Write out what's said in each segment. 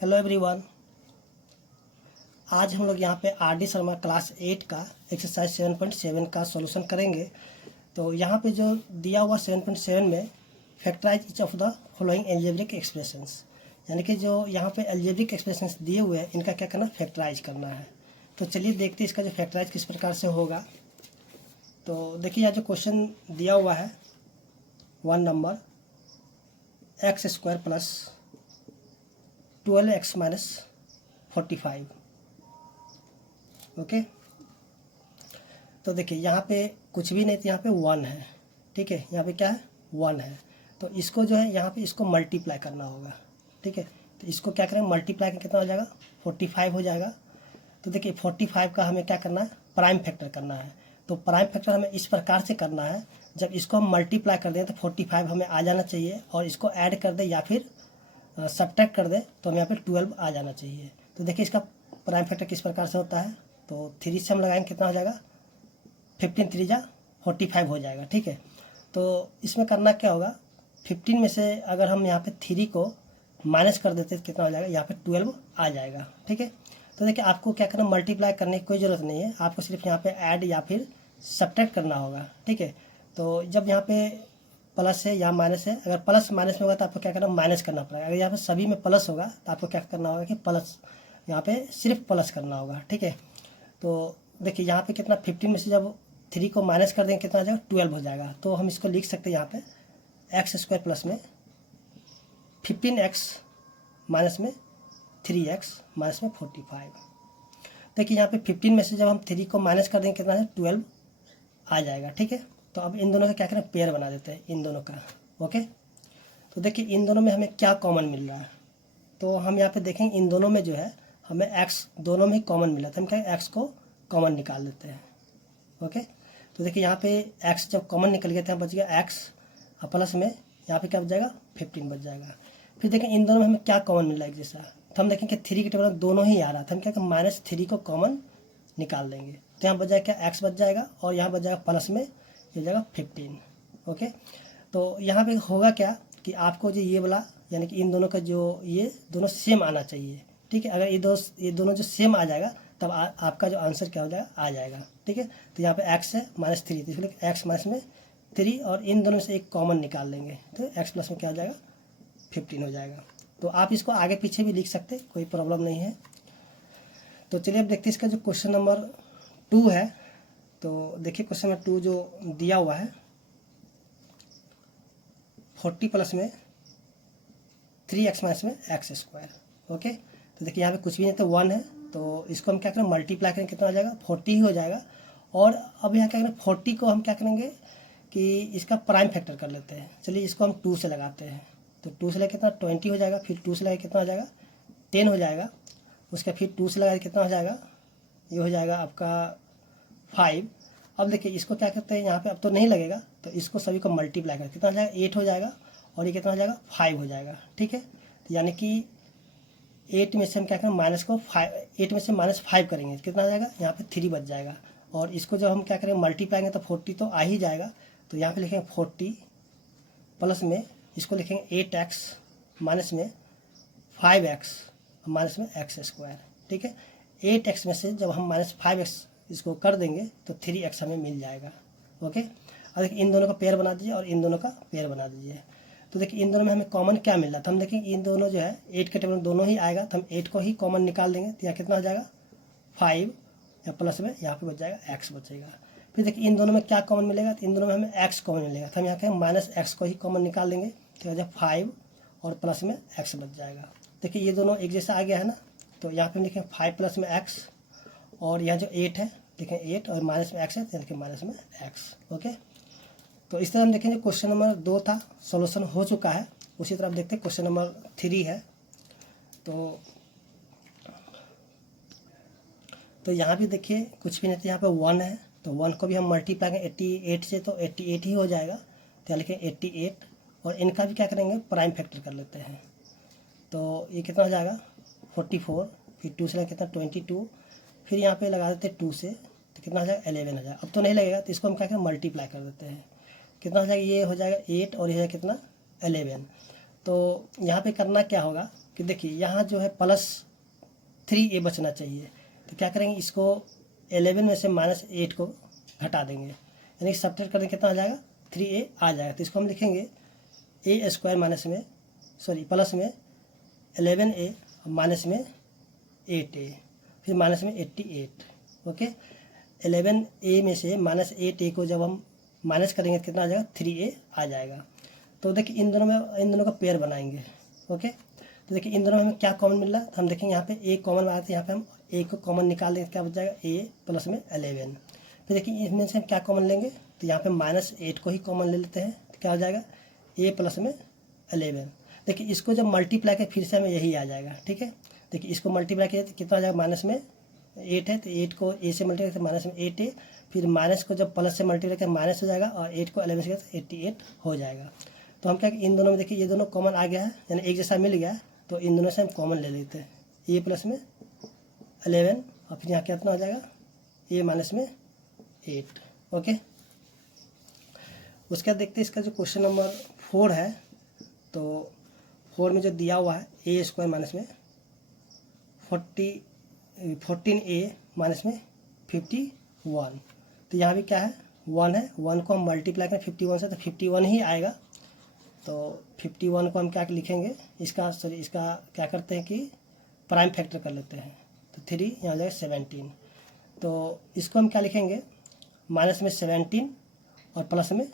Hello everyone. आज हम लोग यहाँ पे आर डी शर्मा क्लास 8 का एक्सरसाइज 7.7 का सॉल्यूशन करेंगे। तो यहाँ पे जो दिया हुआ 7.7 में factorise each of the following algebraic expressions, यानी कि जो यहाँ पे एल्जेब्रिक एक्सप्रेशंस दिए हुए हैं इनका क्या करना, फैक्टराइज करना है। तो चलिए देखते हैं इसका जो फैक्टराइज किस प्रकार से होगा। तो देखिए यहाँ जो क्वेश्चन दिया हुआ है 1 number x² plus 12x minus 45। Okay, तो देखिए यहाँ पे कुछ भी नहीं, तो यहाँ पे 1 है। ठीक है, यहाँ पे क्या है, 1 है। तो इसको जो है यहाँ पे इसको मल्टीप्लाई करना होगा। ठीक है, तो इसको क्या करें, मल्टीप्लाई करके कितना हो जाएगा, 45 हो जाएगा। तो देखिए 45 का हमें क्या करना है, प्राइम फैक्टर करना है। तो प्राइम फैक्टर हमें इस प्रकार से करना है, जब इसको हम मल्टीप्लाई कर दें तो 45 हमें आ जाना चाहिए, और इसको ऐड कर दें या फिर सब्ट्रैक्ट कर दे तो हम यहाँ पे 12 आ जाना चाहिए। तो देखिए इसका प्राइम फैक्टर किस प्रकार से होता है। तो 3 से हम लगाएंगे, कितना हो जाएगा, 15 3 जा 45 हो जाएगा। ठीक है, तो इसमें करना क्या होगा, 15 में से अगर हम यहाँ पे 3 को माइनस कर देते तो कितना हो जाएगा, यहाँ पे 12 आ जाएगा। ठीक है, तो देखिए आपको क्या करना, मल्टीप्लाई करने की कोई ज़रूरत नहीं है, आपको सिर्फ यहाँ पे ऐड या फिर सब्ट्रैक्ट करना होगा। ठीक है, तो जब यहाँ पे प्लस है या माइनस है, अगर प्लस माइनस में होगा तो आपको क्या करना, माइनस करना पड़ेगा। अगर यहाँ पे सभी में प्लस होगा तो आपको क्या करना होगा कि प्लस, यहाँ पे सिर्फ प्लस करना होगा। ठीक है, तो देखिए यहाँ पे कितना, 15 में से जब 3 को माइनस कर देंगे कितना आ जाएगा, 12 हो जाएगा। तो हम इसको लिख सकते हैं यहाँ पे x² प्लस में 15x माइनस में 3x माइनस में 45। देखिए यहाँ पे 15 में से जब हम 3 को माइनस कर देंगे कितना है, 12 आ जाएगा। ठीक है, तो अब इन दोनों का क्या करें, पेयर बना देते हैं इन दोनों का। ओके, तो देखिए इन दोनों में हमें क्या कॉमन मिल रहा है। तो हम यहाँ पे देखेंगे इन दोनों में जो है हमें x दोनों में ही कॉमन मिला, तो हम क्या x को कॉमन निकाल लेते हैं। ओके, तो देखिए यहाँ पे x जब कॉमन निकल गया तो यहाँ बच गया x, और प्लस में यहाँ पे क्या बच जाएगा, 15 बच जाएगा। फिर देखें इन दोनों में हमें क्या कॉमन मिल रहा है एक जैसा, तो हम देखेंगे 3 के टेबल में दोनों ही आ रहा था, हम क्या -3 को कॉमन निकाल देंगे। तो यहाँ बच जाएगा क्या, x बच जाएगा, और यहाँ बच जाएगा प्लस में ये जाएगा 15। ओके, तो यहाँ पे होगा क्या कि आपको जो ये वाला, यानी कि इन दोनों का जो ये दोनों सेम आना चाहिए। ठीक है, अगर ये दोनों जो सेम आ जाएगा तब आपका जो आंसर क्या हो जाएगा, आ जाएगा। ठीक है, तो यहाँ पे x है -3, तो इसलिए x माइनस में 3, और इन दोनों से एक कॉमन निकाल लेंगे तो x प्लस में क्या हो जाएगा, 15 हो जाएगा। तो आप इसको आगे पीछे भी लिख सकते, कोई प्रॉब्लम नहीं है। तो चलिए अब देखते हैं इसका जो क्वेश्चन नंबर 2 है। तो देखिए क्वेश्चन नंबर 2 जो दिया हुआ है 40 प्लस में 3x माइनस में x²। ओके, तो देखिए यहाँ पे कुछ भी नहीं, तो 1 है, तो इसको हम क्या करें, मल्टीप्लाई करें, कितना हो जाएगा, 40 ही हो जाएगा। और अब यहाँ क्या करें, 40 को हम क्या करेंगे कि इसका प्राइम फैक्टर कर लेते हैं। चलिए इसको हम 2 से लगाते हैं, तो 2 से लगा कितना 20 हो जाएगा, फिर 2 से लगा कितना हो जाएगा, 10 हो जाएगा। उसका फिर 2 से लगा कितना हो जाएगा, ये हो जाएगा आपका 5। अब देखिए इसको क्या करते हैं, यहाँ पे अब तो नहीं लगेगा, तो इसको सभी को मल्टीप्लाई कर कितना हो जाएगा, 8 हो जाएगा, और ये कितना हो जाएगा, 5 हो जाएगा। ठीक है, तो यानी कि 8 में से हम क्या करें, -8 में से -5 करेंगे, कितना हो जाएगा, यहाँ पे 3 बच जाएगा। और इसको जब हम क्या करें, मल्टीप्लाई करेंगे तो 40 तो आ ही जाएगा। तो यहाँ पे लिखेंगे 40 प्लस में इसको लिखेंगे 8x माइनस में 5x माइनस में x²। ठीक है, 8x में से जब हम -5x इसको कर देंगे तो 3x हमें मिल जाएगा। ओके, और देखिए इन दोनों का पेयर बना दीजिए और इन दोनों का पेयर बना दीजिए। तो देखिए इन दोनों में हमें कॉमन क्या मिल रहा था, हम देखेंगे इन दोनों जो है 8 के टेबल में दोनों ही आएगा, तो हम 8 को ही कॉमन निकाल देंगे, तो यहाँ कितना हो जाएगा, 5, या प्लस में यहाँ पे बच जाएगा x बचेगा। फिर देखिए इन दोनों में क्या कॉमन मिलेगा, तो इन दोनों में हमें x कॉमन मिलेगा, तो हम यहाँ के -x को ही कॉमन निकाल देंगे, तो हो जाएगा 5 और प्लस में x बच जाएगा। देखिए ये दोनों एक जैसा आ गया है ना, तो यहाँ पे हम लिखेंगे 5 प्लस में x, और यहाँ जो 8 है देखें 8 और माइनस में x है, तो देखिए माइनस में x। ओके, तो इस तरह हम देखेंगे क्वेश्चन नंबर 2 था, सॉल्यूशन हो चुका है। उसी तरह आप देखते हैं क्वेश्चन नंबर 3 है। तो यहाँ भी देखिए कुछ भी नहीं, तो यहाँ पे 1 है, तो 1 को भी हम मल्टीप्लाई करें 88 से, तो 88 ही हो जाएगा। तो यहाँ लिखें 88, और इनका भी क्या करेंगे, प्राइम फैक्टर कर लेते हैं। तो ये कितना हो जाएगा, 44, फिर 2 से कितना 22, फिर यहाँ पे लगा देते हैं 2 से, तो कितना हो जाएगा 11 हो जाएगा। अब तो नहीं लगेगा, तो इसको हम क्या करें, मल्टीप्लाई कर देते हैं, कितना हो जाएगा, ये हो जाएगा 8, और ये है कितना 11। तो यहाँ पे करना क्या होगा कि देखिए यहाँ जो है +3a बचना चाहिए, तो क्या करेंगे, इसको 11 में से -8 को घटा देंगे, यानी कि सब्ट्रैक्ट करेंगे कितना आ जाएगा, 3a आ जाएगा। तो इसको हम लिखेंगे a² प्लस में 11a माइनस में 8a, फिर माइनस में 88। ओके, 11a में से -8a को जब हम माइनस करेंगे तो कितना आ जाएगा, 3a आ जाएगा। तो देखिए इन दोनों का पेयर बनाएंगे। ओके, तो देखिए इन दोनों में हमें क्या कॉमन मिल रहा है, तो हम देखेंगे यहाँ पे a कॉमन आया, तो यहाँ पे हम a को कॉमन निकाल देंगे, क्या बच जाएगा, a प्लस में 11। फिर देखिए इसमें से हम क्या कॉमन लेंगे, तो यहाँ पे -8 को ही कॉमन ले लेते हैं, तो क्या हो जाएगा, a प्लस में 11। देखिए इसको जब मल्टीप्लाई करें फिर से हमें यही आ जाएगा। ठीक है, देखिए इसको मल्टीप्लाई किया तो कितना आ जाएगा, माइनस में 8 है, तो 8 को a से मल्टीप्लाई तो माइनस में 8a, फिर माइनस को जब प्लस से मल्टीप्लाई करें माइनस हो जाएगा, और 8 को 11 से तो 88 हो जाएगा। तो हम क्या, इन दोनों में देखिए ये दोनों कॉमन आ गया है, यानी एक जैसा मिल गया है, तो इन दोनों से हम कॉमन ले लेते हैं, a प्लस में 11, और फिर यहाँ कितना हो जाएगा, a माइनस में 8। ओके, उसके बाद देखते हैं इसका जो क्वेश्चन नंबर 4 है, तो 4 में जो दिया हुआ है a² माइनस में 14a माइनस में 51, तो यहाँ भी क्या है, 1 है, 1 को हम मल्टीप्लाई करें 51 से तो 51 ही आएगा। तो 51 को हम क्या लिखेंगे, इसका क्या करते हैं कि प्राइम फैक्टर कर लेते हैं, तो 3 यहाँ हो जाएगा 17। तो इसको हम क्या लिखेंगे, माइनस में 17 और प्लस में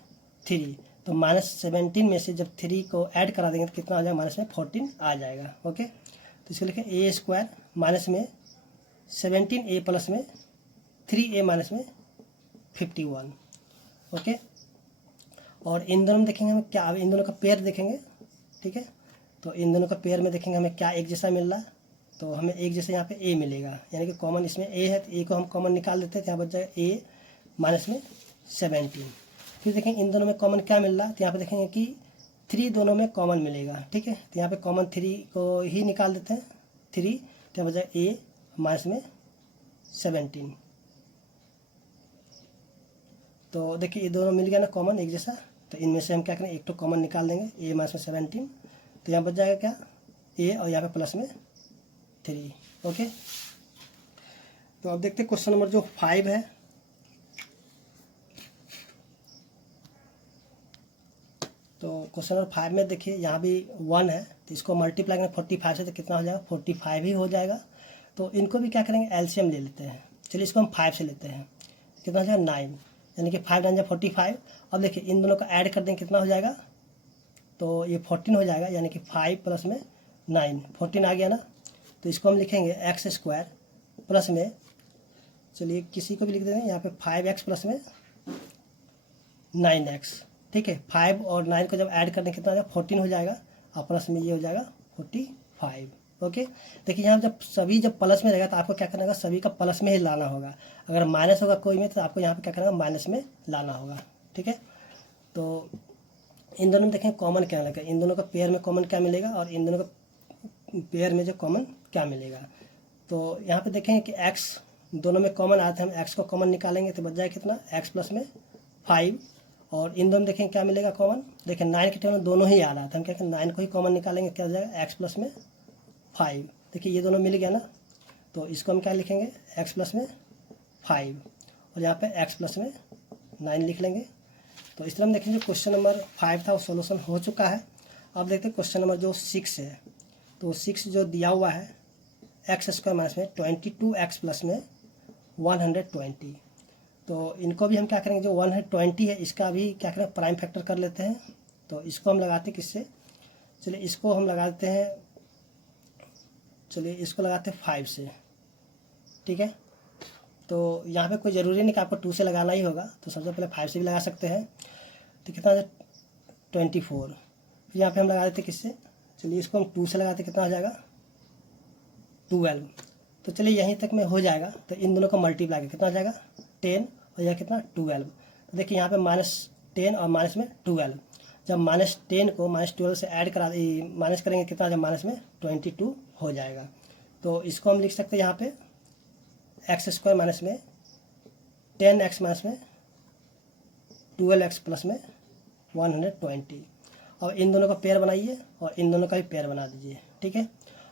3, तो -17 में से जब 3 को ऐड करा देंगे तो कितना आ जाएगा, माइनस में 14 आ जाएगा। ओके, तो इसको लिखें a² माइनस में 17a प्लस में 3a माइनस में 51। ओके, और इन दोनों में देखेंगे हमें क्या, इन दोनों का पेयर देखेंगे। ठीक है, तो इन दोनों का पेयर में देखेंगे हमें क्या एक जैसा मिल रहा है, तो हमें एक जैसे यहाँ पे a मिलेगा, यानी कि कॉमन इसमें a है, तो a को हम कॉमन निकाल देते हैं, तो यहाँ बच जाएगा a माइनस में 17। फिर देखेंगे इन दोनों में कॉमन क्या मिल रहा है, तो यहाँ पे देखेंगे कि 3 दोनों में कॉमन मिलेगा। ठीक है, तो यहाँ पे कॉमन 3 को ही निकाल देते हैं, 3, तो यहाँ बच जाएगा a माइनस में 17। तो देखिए ये दोनों मिल गया ना कॉमन एक जैसा, तो इनमें से हम क्या करें, एक तो कॉमन निकाल देंगे, a माइनस में 17, तो यहाँ बच जाएगा क्या, a और यहाँ पे प्लस में 3। ओके, तो अब देखते हैं क्वेश्चन नंबर जो 5 है। तो क्वेश्चन नंबर 5 में देखिए यहाँ भी 1 है, तो इसको मल्टीप्लाई करें 45 से तो कितना हो जाएगा, 45 ही हो जाएगा। तो इनको भी क्या करेंगे, एलसीएम ले लेते हैं। चलिए इसको हम 5 से लेते हैं, कितना हो जाएगा 9, यानी कि 5 9 45। अब देखिए इन दोनों का ऐड कर देंगे कितना हो जाएगा, तो ये 14 हो जाएगा, यानी कि 5 प्लस में 9 14 आ गया ना। तो इसको हम लिखेंगे x² प्लस में, चलिए किसी को भी लिख देते हैं यहाँ पे 5x प्लस में 9x। ठीक है, 5 और 9 को जब ऐड करने कितना हो जाएगा, 14 हो जाएगा, और प्लस में ये हो जाएगा 45। ओके, देखिए यहाँ जब प्लस में रहेगा तो आपको क्या करना होगा, सभी का प्लस में ही लाना होगा। अगर माइनस होगा कोई में तो आपको यहाँ पे क्या करना होगा, माइनस में लाना होगा। ठीक है, तो इन दोनों में देखें कॉमन क्या लगेगा, इन दोनों का पेयर में कॉमन क्या मिलेगा, और इन दोनों का पेयर में जो कॉमन क्या मिलेगा। तो यहाँ पे देखेंगे कि x दोनों में कॉमन आते हैं, हम x को कॉमन निकालेंगे तो बच जाएगा कितना, x प्लस में 5, और इन दोनों देखेंगे क्या मिलेगा कॉमन, देखें 9 के टर्म में दोनों ही आ रहा था, हम क्या करें 9 को ही कॉमन निकालेंगे, क्या हो जाएगा, x प्लस में 5। देखिए ये दोनों मिल गया ना, तो इसको हम क्या लिखेंगे, x प्लस में 5, और यहाँ पे x प्लस में 9 लिख लेंगे। तो इस तरह हम देखेंगे क्वेश्चन नंबर 5 था वो सोल्यूशन हो चुका है। अब देखते हैं क्वेश्चन नंबर जो 6 है। तो 6 जो दिया हुआ है, x² माइनस में 22x प्लस में 120। तो इनको भी हम क्या करेंगे, जो 120 है इसका भी क्या करें, प्राइम फैक्टर कर लेते हैं। तो इसको हम लगाते हैं किससे, चलिए इसको हम लगाते हैं, चलिए इसको लगाते हैं 5 से। ठीक है, तो यहाँ पे कोई ज़रूरी नहीं कि आपको 2 से लगाना ही होगा, तो सबसे पहले 5 से भी लगा सकते हैं। तो कितना है 24, फिर यहाँ पे हम लगा देते हैं किससे, चलिए इसको हम 2 से लगाते, कितना हो जाएगा 12। तो चलिए यहीं तक में हो जाएगा। तो इन दोनों का मल्टीप्लाई करके कितना हो जाएगा 10, और यह कितना 12। तो देखिए यहाँ पे -10 और माइनस में 12, जब -10 को -12 से ऐड करा माइनस करेंगे कितना, जब माइनस में 22 हो जाएगा। तो इसको हम लिख सकते हैं यहाँ पे x² माइनस में 10x माइनस में 12x प्लस में 120। और इन दोनों का पेयर बनाइए और इन दोनों का भी पेयर बना दीजिए। ठीक है,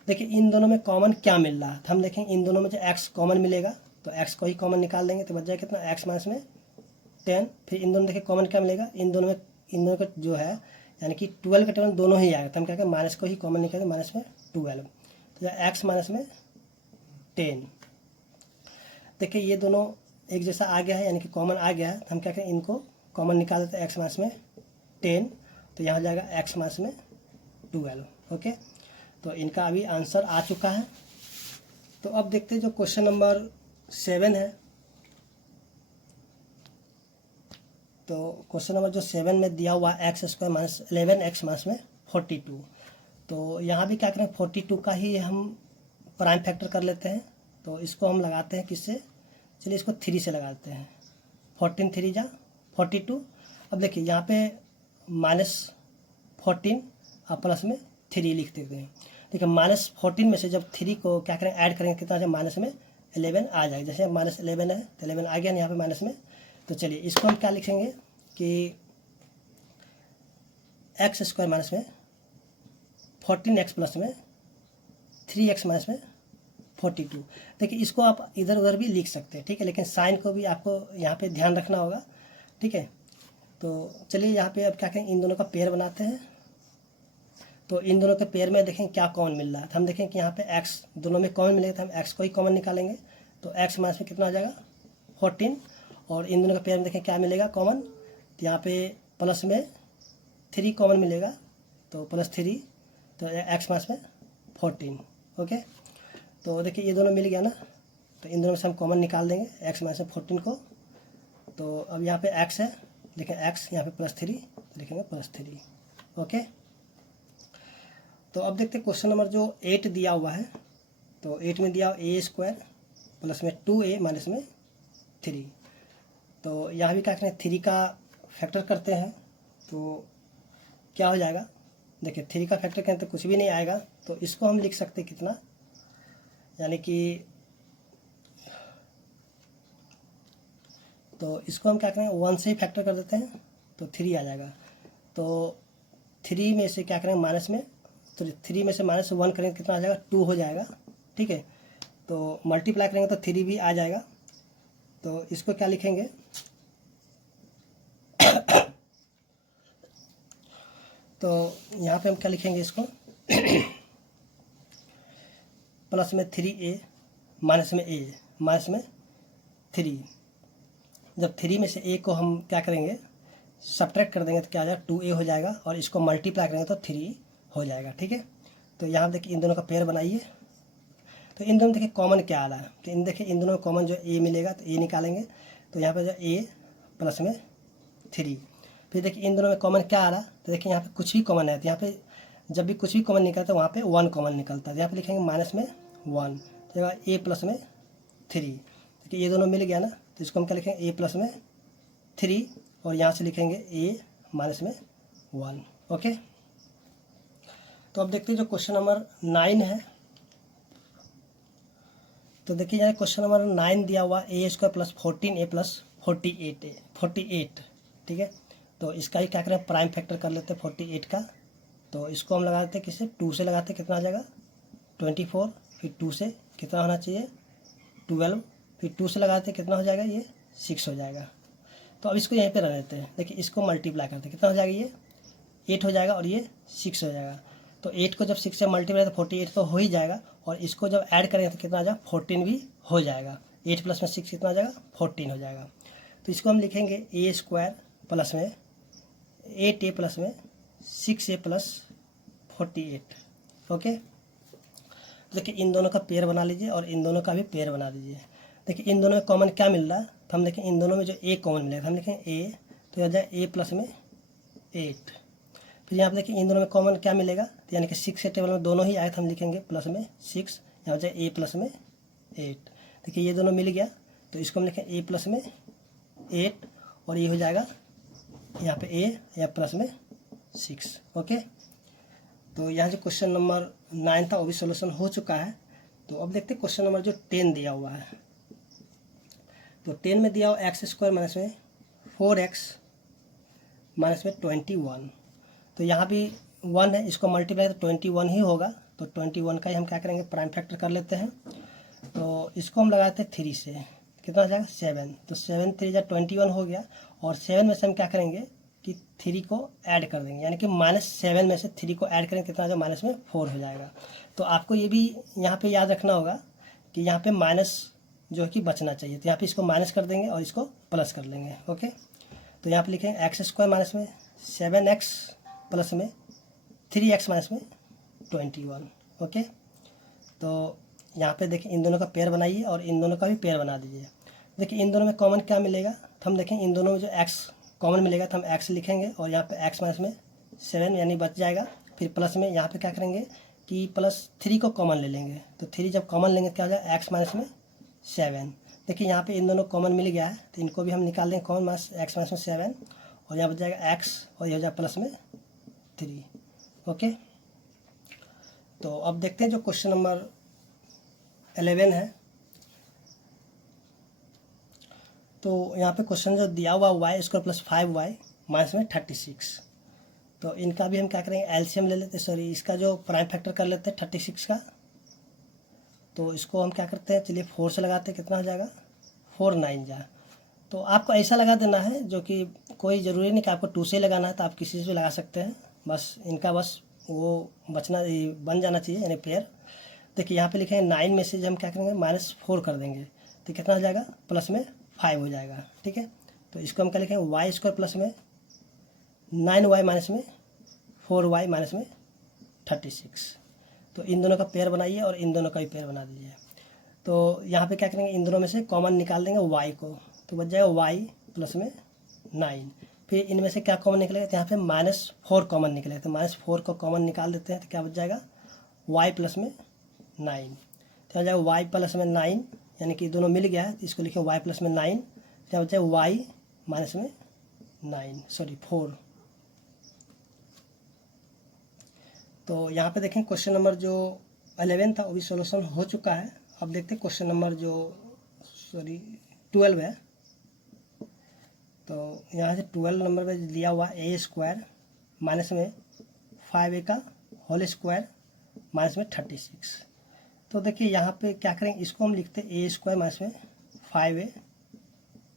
देखिए इन दोनों में कॉमन क्या मिल रहा है, तो हम देखेंगे इन दोनों में जो x कॉमन मिलेगा तो x को ही कॉमन निकाल देंगे, तो बच जाएगा कितना, x माइनस में 10। फिर इन दोनों देखिए कॉमन क्या मिलेगा, इन दोनों का जो है यानी कि 12 का टेबल दोनों ही आएगा, तो हम क्या करें माइनस को ही कॉमन निकालेंगे, माइनस में 12, तो x माइनस में 10। देखिए ये दोनों एक जैसा आ गया है यानी कि कॉमन आ गया है, तो हम क्या करें इनको कॉमन निकाल देते हैं, x माइनस में 10, तो यहाँ जाएगा x माइनस में 12। ओके, तो इनका अभी आंसर आ चुका है। तो अब देखते हैं जो क्वेश्चन नंबर 7 है। तो क्वेश्चन नंबर जो 7 में दिया हुआ x square minus 11x minus में 42, तो यहाँ भी क्या करें 42 का ही हम प्राइम फैक्टर कर लेते हैं, तो इसको हम लगाते हैं किससे, चलिए इसको 3 से लगाते हैं, 14 3 जा 42। अब देखिए यहाँ पे -14 और प्लस में 3 लिख देते हैं। देखिए -14 में से जब 3 को क्या करें ऐड करेंगे कितना आ जाए, माइनस में 11 आ जाएगा, जैसे -11 है तो 11 आ गया यहाँ पे माइनस में। तो चलिए इसको हम क्या लिखेंगे कि एक्स स्क्वायर माइनस में 14x प्लस में 3x माइनस में 42। देखिए इसको आप इधर उधर भी लिख सकते हैं, ठीक है, लेकिन साइन को भी आपको यहाँ पे ध्यान रखना होगा, ठीक है। तो चलिए यहाँ पे अब क्या करें इन दोनों का पेयर बनाते हैं। तो इन दोनों के पेयर में देखें क्या कॉमन मिल रहा है, तो हम देखें कि यहाँ पे x दोनों में कॉमन मिलेगा, तो हम x को ही कॉमन निकालेंगे, तो x माइनस में कितना आ जाएगा 14, और इन दोनों के पेयर में देखें क्या मिलेगा कॉमन, तो यहाँ पे प्लस में 3 कॉमन मिलेगा, तो +3, तो x माइनस में 14। ओके, तो देखिए ये दोनों मिल गया ना, तो इन दोनों में से हम कॉमन निकाल देंगे x माइनस में 14 को। तो अब यहाँ पे x है, देखें x यहाँ पे +3, तो लिखेंगे +3। ओके, तो अब देखते हैं क्वेश्चन नंबर जो 8 दिया हुआ है। तो 8 में दिया a स्क्वायर प्लस में 2a माइनस में 3, तो यहाँ भी क्या करें 3 का फैक्टर करते हैं, तो क्या हो जाएगा, देखिए 3 का फैक्टर करें तो कुछ भी नहीं आएगा, तो इसको हम लिख सकते कितना, यानी कि तो इसको हम क्या करें 1 से ही फैक्टर कर देते हैं, तो 3 आ जाएगा। तो 3 में से क्या करें माइनस में, तो 3 में से -1 करेंगे कितना आ जाएगा 2 हो जाएगा, ठीक है। तो मल्टीप्लाई करेंगे तो 3 भी आ जाएगा, तो इसको क्या लिखेंगे तो यहाँ पे हम क्या लिखेंगे इसको प्लस में 3a माइनस में a माइनस में 3, जब 3 में से a को हम क्या करेंगे सब्ट्रैक्ट कर देंगे तो क्या आ जाएगा 2a हो जाएगा, और इसको मल्टीप्लाई करेंगे तो 3 हो जाएगा, ठीक है। तो यहाँ देखिए इन दोनों का पेयर बनाइए, तो इन दोनों देखिए कॉमन क्या आ रहा है, तो इन देखिए इन दोनों में कॉमन जो a मिलेगा तो a निकालेंगे, तो यहाँ पे जो a प्लस में 3। फिर देखिए इन दोनों में कॉमन क्या आ रहा है, तो देखिए यहाँ पे कुछ भी कॉमन है, तो यहाँ पे जब भी कुछ भी कॉमन निकलता है वहाँ पे 1 कॉमन निकलता है, तो यहाँ पे लिखेंगे माइनस में 1, तो a प्लस में 3। देखिए ये दोनों मिल गया ना, तो इसको हम क्या लिखेंगे a प्लस में 3, और यहाँ से लिखेंगे a माइनस में 1। ओके, तो अब देखते हैं जो क्वेश्चन नंबर 9 है। तो देखिए यहाँ क्वेश्चन नंबर 9 दिया हुआ a square plus 14a plus 48, ठीक है। तो इसका ही क्या करें प्राइम फैक्टर कर लेते हैं 48 का, तो इसको हम लगा देते हैं किससे 2 से लगाते हैं, कितना आ जाएगा 24, फिर 2 से कितना होना चाहिए 12, फिर 2 से लगाते हैं कितना हो जाएगा ये 6 हो जाएगा। तो अब इसको यहीं पे रख देते हैं, देखिए इसको मल्टीप्लाई करते हैं कितना हो जाएगा ये 8 हो जाएगा और ये 6 हो जाएगा। तो 8 को जब 6 से मल्टीप्लाई तो 48 तो हो ही जाएगा, और इसको जब ऐड करेंगे तो कितना आ जाएगा 14 भी हो जाएगा, 8 प्लस में 6 कितना आ जाएगा 14 हो जाएगा। तो इसको हम लिखेंगे a स्क्वायर प्लस में 8a प्लस में 6a प्लस 48। ओके, देखिए इन दोनों का पेयर बना लीजिए और इन दोनों का भी पेयर बना लीजिए। देखिए इन दोनों में कॉमन क्या मिल रहा है, तो हम देखें इन दोनों में जो a कॉमन मिलेगा हम लिखेंगे a, तो यह जाए a प्लस में 8। फिर यहाँ पर देखिए इन दोनों में कॉमन क्या मिलेगा, तो यानी कि 6 के टेबल में दोनों ही आए, तो हम लिखेंगे प्लस में 6, यहाँ जाए a प्लस में 8। देखिए ये दोनों मिल गया, तो इसको हम लिखें a प्लस में 8, और ये हो जाएगा यहाँ पे a या प्लस में 6। ओके, तो यहाँ जो क्वेश्चन नंबर 9 था वो भी सोल्यूशन हो चुका है। तो अब देखते हैं क्वेश्चन नंबर जो 10 दिया हुआ है। तो 10 में दिया हुआ एक्स स्क्वायर माइनस में 4x माइनस में 21, तो यहाँ भी 1 है, इसको मल्टीप्लाई तो 21 ही होगा, तो 21 का ही हम क्या करेंगे, प्राइम फैक्टर कर लेते हैं। तो इसको हम लगाते हैं 3 से, कितना हो जाएगा 7, तो 7 3 जा 21 हो गया। और 7 में से हम क्या करेंगे कि 3 को ऐड कर देंगे, यानी कि -7 में से 3 को ऐड करेंगे, कितना हो जाएगा, माइनस में 4 हो जाएगा। तो आपको ये भी यहाँ पे याद रखना होगा कि यहाँ पे माइनस जो है कि बचना चाहिए, तो यहाँ पे इसको माइनस कर देंगे और इसको प्लस कर लेंगे। ओके, तो यहाँ पे लिखेंगे x² माइनस में 7x प्लस में 3x माइनस में 21। ओके, तो यहाँ पे देखिए इन दोनों का पेयर बनाइए और इन दोनों का भी पेयर बना दीजिए। देखिए इन दोनों में कॉमन क्या मिलेगा, तो हम देखें इन दोनों में जो x कॉमन मिलेगा तो हम x लिखेंगे और यहाँ पे x माइनस में 7 यानी बच जाएगा। फिर प्लस में यहाँ पे क्या करेंगे कि +3 को कॉमन ले लेंगे, तो 3 जब कॉमन लेंगे क्या हो जाएगा, x माइनस में 7। देखिए यहाँ पे इन दोनों कॉमन मिल गया है, तो इनको भी हम निकाल देंगे कॉमन, माइनस x माइनस में 7 और यहाँ बच जाएगा x और ये हो जाएगा प्लस में 3। ओके, तो अब देखते हैं जो क्वेश्चन नंबर 11 है। तो यहाँ पे क्वेश्चन जो दिया हुआ y² + 5y माइनस में 36, तो इनका भी हम क्या करेंगे, एलसीएम ले लेते हैं, सॉरी इसका जो प्राइम फैक्टर कर लेते हैं 36 का। तो इसको हम क्या करते हैं, चलिए 4 से लगाते हैं, कितना हो जाएगा 4 9 जा। तो आपको ऐसा लगा देना है जो कि कोई ज़रूरी नहीं कि आपको 2 से लगाना है, तो आप किसी से भी लगा सकते हैं, बस इनका बस वो बन जाना चाहिए यानी पेयर। देखिए यहाँ पे लिखेंगे 9 में से हम क्या करेंगे -4 कर देंगे, तो कितना हो जाएगा, प्लस में 5 हो जाएगा। ठीक है, तो इसको हम क्या लिखेंगे y² प्लस में 9y माइनस में 4y माइनस में 36। तो इन दोनों का पेयर बनाइए और इन दोनों का भी पेयर बना दीजिए। तो यहाँ पे क्या करेंगे, इन दोनों में से कॉमन निकाल देंगे y को, तो बच जाएगा y प्लस में 9। फिर इनमें से क्या कॉमन निकलेगा, तो यहाँ पे -4 कॉमन निकलेगा, तो -4 को कॉमन निकाल देते हैं, तो क्या बच जाएगा y प्लस में 9। तो हो जाएगा y प्लस में 9, यानी कि दोनों मिल गया है, तो इसको लिखें y प्लस में 9, क्या बच जाएगा y माइनस में 4। तो यहाँ पे देखें क्वेश्चन नंबर जो 11 था वो भी सोल्यूशन हो चुका है। अब देखते हैं क्वेश्चन नंबर जो 12 है। तो यहाँ से 12 नंबर में दिया हुआ a² माइनस में 5a का होल स्क्वायर माइनस में 36। तो देखिए यहाँ पे क्या करेंगे, इसको हम लिखते हैं a² माइनस में 5a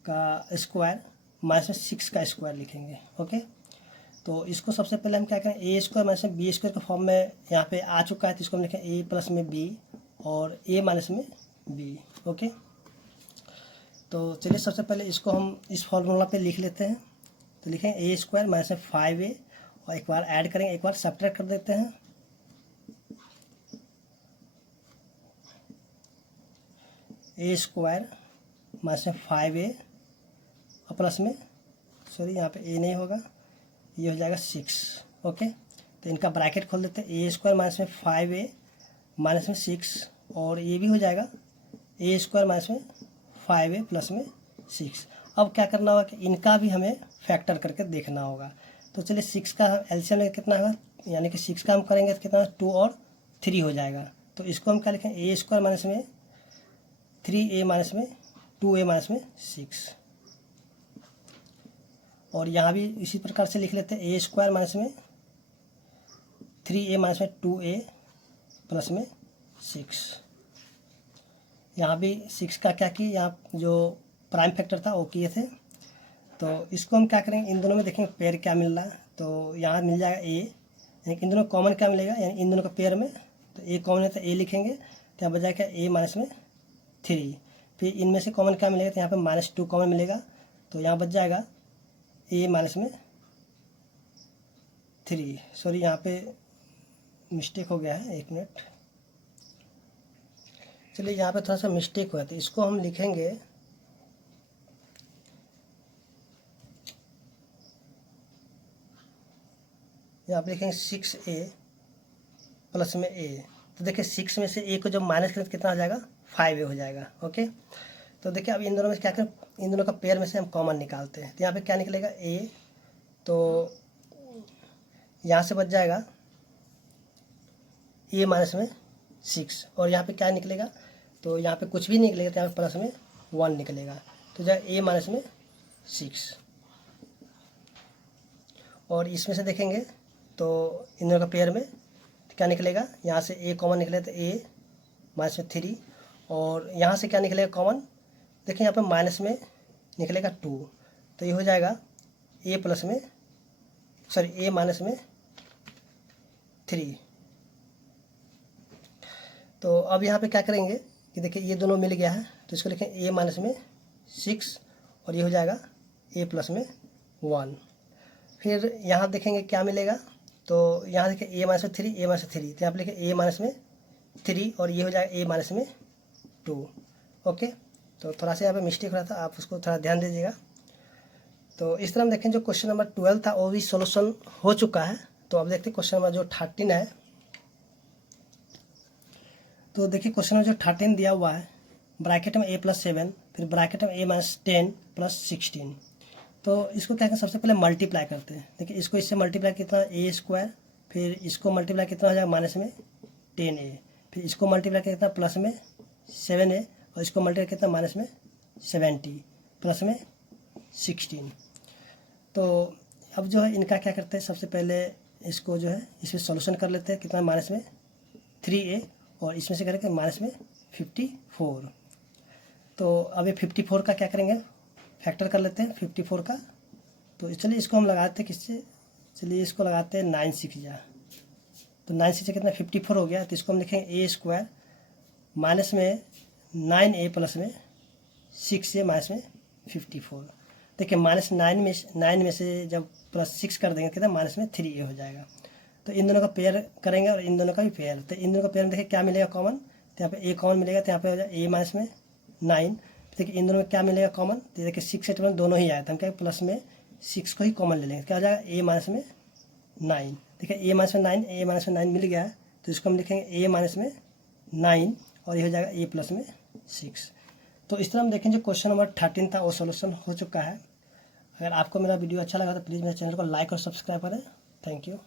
का स्क्वायर माइनस में 6 का स्क्वायर लिखेंगे। ओके, तो इसको सबसे पहले हम क्या करें, a² माइनस में b² के फॉर्म में यहाँ पे आ चुका है, तो इसको हम लिखें a प्लस में b और a माइनस में b। ओके, तो चलिए सबसे पहले इसको हम इस फॉर्मूला पे लिख लेते हैं। तो लिखें a² माइनस में 5a और एक बार ऐड करेंगे, एक बार सब्ट्रैक्ट कर देते हैं। a² माइनस में 5a और प्लस में यहाँ पे a नहीं होगा, ये हो जाएगा 6। ओके, तो इनका ब्रैकेट खोल देते हैं, a² माइनस में 5a माइनस में 6 और ये भी हो जाएगा a² माइनस में 5a प्लस में 6। अब क्या करना होगा कि इनका भी हमें फैक्टर करके देखना होगा। तो चलिए 6 का एलसीएम में कितना होगा, यानी कि 6 का हम करेंगे तो कितना 2 और 3 हो जाएगा। तो इसको हम क्या लिखें, a² माइनस में 3a माइनस में 2a माइनस में 6। और यहाँ भी इसी प्रकार से लिख लेते हैं a² माइनस में 3a माइनस में 2a प्लस में 6। यहाँ भी 6 का क्या किए, यहाँ जो प्राइम फैक्टर था वो किए थे। तो इसको हम क्या करेंगे, इन दोनों में देखेंगे पेयर क्या मिल रहा है। तो यहाँ मिल जाएगा a, यानी इन दोनों कॉमन क्या मिलेगा, यानी इन दोनों का पेयर में तो a कॉमन है तो a लिखेंगे, तो यहाँ बच जाएगा a माइनस में 3। फिर इनमें से कॉमन क्या मिलेगा, तो यहाँ पे -2 कॉमन मिलेगा, तो यहाँ बच जाएगा a माइनस में 3। यहाँ पे मिस्टेक हो गया है, 1 मिनट, चलिए यहाँ पे थोड़ा सा मिस्टेक हुआ, तो इसको हम लिखेंगे यहाँ पे लिखेंगे 6a प्लस में a। तो देखिए 6 में से a को जब माइनस करें तो कितना हो जाएगा, 5a हो जाएगा। ओके, तो देखिए अब इन दोनों में क्या करें, इन दोनों का पेयर में से हम कॉमन निकालते हैं। तो यहाँ पे क्या निकलेगा a, तो यहाँ से बच जाएगा a माइनस में 6 और यहाँ पे क्या निकलेगा, तो यहाँ पे कुछ भी नहीं निकलेगा, तो यहाँ पे प्लस में 1 निकलेगा, तो जाएगा a माइनस में 6। और इसमें से देखेंगे तो इन दोनों का पेयर में क्या निकलेगा, यहाँ से ए कॉमन निकले तो ए माइनस में 3, और यहाँ से क्या निकलेगा कॉमन, देखिए यहाँ पे माइनस में निकलेगा 2, तो ये हो जाएगा ए प्लस में ए माइनस में 3। तो अब यहाँ पे क्या करेंगे कि देखिए ये दोनों मिल गया है, तो इसको लिखें ए माइनस में 6 और ये हो जाएगा ए प्लस में 1। फिर यहाँ देखेंगे क्या मिलेगा, तो यहाँ देखिए ए माइनस में 3, ए माइनस में 3, तो यहाँ पे लिखें ए माइनस में 3 और ये हो जाएगा ए माइनस में 2। ओके, तो थोड़ा सा यहाँ पे मिस्टेक हो रहा था, आप उसको थोड़ा ध्यान दीजिएगा। तो इस तरह हम देखें जो क्वेश्चन नंबर 12 था वो भी सोल्यूशन हो चुका है। तो अब देखते हैं क्वेश्चन नंबर जो 13 है। तो देखिए क्वेश्चन में जो 13 दिया हुआ है, ब्रैकेट में a + 7, फिर ब्रैकेट में a - 10 + 16। तो इसको क्या करें, सबसे पहले मल्टीप्लाई करते हैं। देखिए इसको इससे मल्टीप्लाई कितना a², फिर इसको मल्टीप्लाई कितना हो जाएगा माइनस में 10a, फिर इसको मल्टीप्लाई कितना प्लस में 7a, और इसको मल्टीप्लाई कितना माइनस में 70 प्लस में 16। तो अब जो है इनका क्या करते हैं, सबसे पहले इसको जो है इसमें सॉल्यूशन कर लेते हैं, कितना माइनस में 3a, और इसमें से करेंगे माइनस में 54। तो अब ये 54 का क्या करेंगे, फैक्टर कर लेते हैं 54 का। तो चलिए इसको हम लगाते हैं किससे, चलिए इसको लगाते हैं 9 6 जा, तो 9 6 कितना 54 हो गया। तो इसको हम लिखेंगे a² माइनस में 9a प्लस में 6a माइनस में 54। देखिए -9 में से जब +6 कर देंगे कितना माइनस में 3a हो जाएगा। तो इन दोनों का पेयर करेंगे और इन दोनों का भी पेयर, तो इन दोनों का पेयर में देखिए क्या मिलेगा कॉमन, तो यहाँ पे a कॉमन मिलेगा, तो यहाँ पे हो जाएगा a माइनस में 9। देखिए इन दोनों में क्या मिलेगा कॉमन, तो देखिए 6 से दोनों ही आया था, हम क्या प्लस में 6 को ही कॉमन ले लेंगे, क्या हो जाएगा a माइनस में 9। देखिए a माइनस में 9 मिल गया है, तो इसको हम लिखेंगे a माइनस में 9 और ये हो जाएगा a प्लस में 6। तो इस तरह हम देखें जो क्वेश्चन नंबर 13 था वो सोल्यूशन हो चुका है। अगर आपको मेरा वीडियो अच्छा लगा तो प्लीज़ मेरे चैनल को लाइक और सब्सक्राइब करें। Thank you.